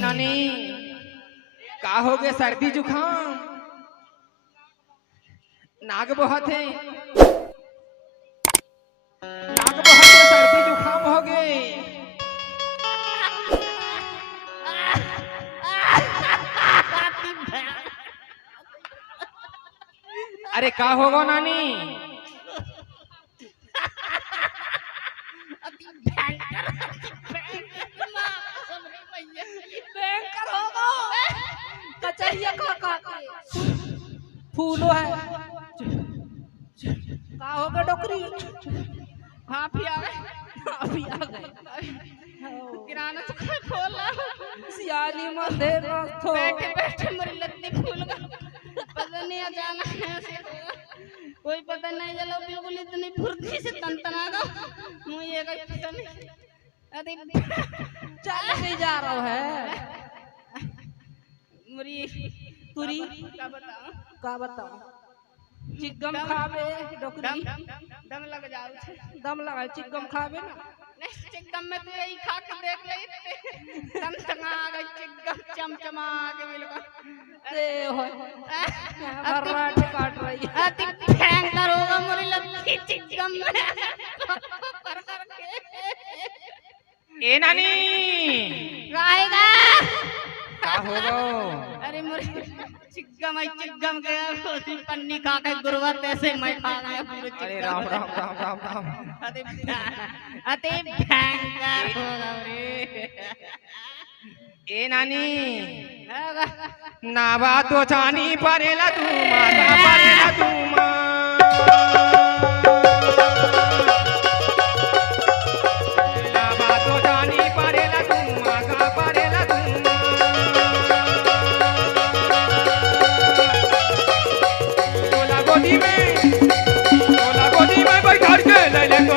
नानी का हो गए सर्दी जुखाम नाग बहुत है सर्दी जुखाम हो गए। अरे का होगा नानी फूलो है का होगा डोकरी हाँ भी आ गए किराना दुकान खोला सियाली में देर तो बैठे बैठे मेरी लत्ती खुल गई पता नहीं अचानक ऐसे कोई पता नहीं चला बिल्कुल इतनी फुर्ती से तनतना गया मुझे कोई पता नहीं अरे चल नहीं जा रहा है मुरी तुरी का बताऊं चिकम खावे डोकरी दम लग जाओ दम लगा चिकम खावे ना नहीं चिकम में तो यही खा के देख रही थी दम टंगा गई चिकम चमचमा के बिल्कुल ते हो बर्राट काट रही अति भयंकर होगा मुरी लत्ती चिकम में कर करके ए नानी गाएगा का होगा अरे मुरी चिकम गया उसकी पन्नी खा के गुरुवर ऐसे मैं खा गया पूरे अरे राम राम राम राम राम अति भयंकर होगा रे ए नानी नावा तो जानी परेला तू माता परेला तू नावा तो जानी परेला तू माता परेला तू तोला गोदी में बैठा के ले ले तो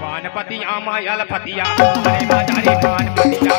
पान पतिया मायल फतिया अरे बाजारी पान पतिया